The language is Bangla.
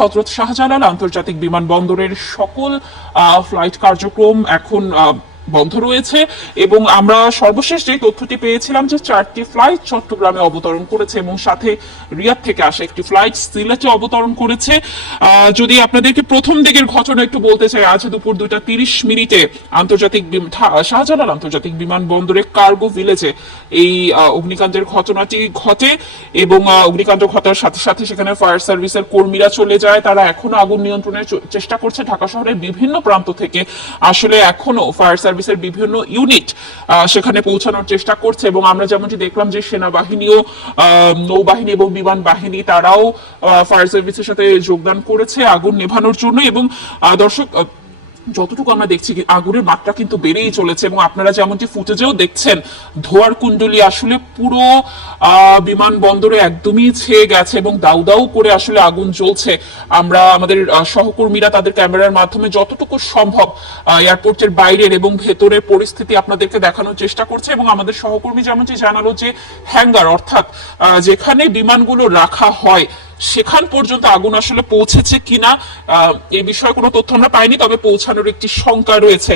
হযরত শাহজালাল আন্তর্জাতিক বিমানবন্দরের সকল ফ্লাইট কার্যক্রম এখন বন্ধ রয়েছে এবং আমরা সর্বশেষ যে তথ্যটি পেয়েছিলাম যে 4টি ফ্লাইট চট্টগ্রামে অবতরণ করেছে এবং সাথে রিয়াদ থেকে আসা একটি ফ্লাইট সিলেটে অবতরণ করেছে। যদি আপনাদেরকে প্রথম দিকের ঘটনা একটু বলতে চাই, আজ দুপুর 2:30 আন্তর্জাতিক শাহজালাল আন্তর্জাতিক বিমানবন্দরে কার্গো ভিলেজে এই অগ্নিকাণ্ডের ঘটনাটি ঘটে এবং অগ্নিকাণ্ড ঘটার সাথে সাথে সেখানে ফায়ার সার্ভিসের কর্মীরা চলে যায়। তারা এখনো আগুন নিয়ন্ত্রণের চেষ্টা করছে। ঢাকা শহরের বিভিন্ন প্রান্ত থেকে আসলে এখনো ফায়ার সার্ভিসের বিভিন্ন ইউনিট সেখানে পৌঁছানোর চেষ্টা করছে এবং আমরা যেমনটি দেখলাম যে সেনাবাহিনীও, নৌবাহিনী এবং বিমান বাহিনী তারাও ফায়ার সার্ভিসের সাথে যোগদান করেছে আগুন নেভানোর জন্য। এবং দর্শক, যতটুকু আমরা দেখছি আগুনের মাত্রা কিন্তু বেড়েই চলেছে এবং আপনারা যেমনটি ফুটেজেও দেখছেন ধোয়ার কুণ্ডলী আসলে পুরো বিমানবন্দরে একদমই ছেয়ে গেছে এবং দাউ দাউ করে আসলে আগুন জ্বলছে। আমরা আমাদের সহকর্মীরা তাদের ক্যামেরার মাধ্যমে যতটুকু সম্ভব এয়ারপোর্টের বাইরের এবং ভেতরের পরিস্থিতি আপনাদেরকে দেখানোর চেষ্টা করছে এবং আমাদের সহকর্মী যেমনটি জানালো যে হ্যাঙ্গার অর্থাৎ যেখানে বিমানগুলো রাখা হয় সেখান পর্যন্ত আগুন আসলে পৌঁছেছে কিনা এই বিষয়ে কোনো তথ্য আমরা পাইনি, তবে পৌঁছানোর একটি শঙ্কা রয়েছে।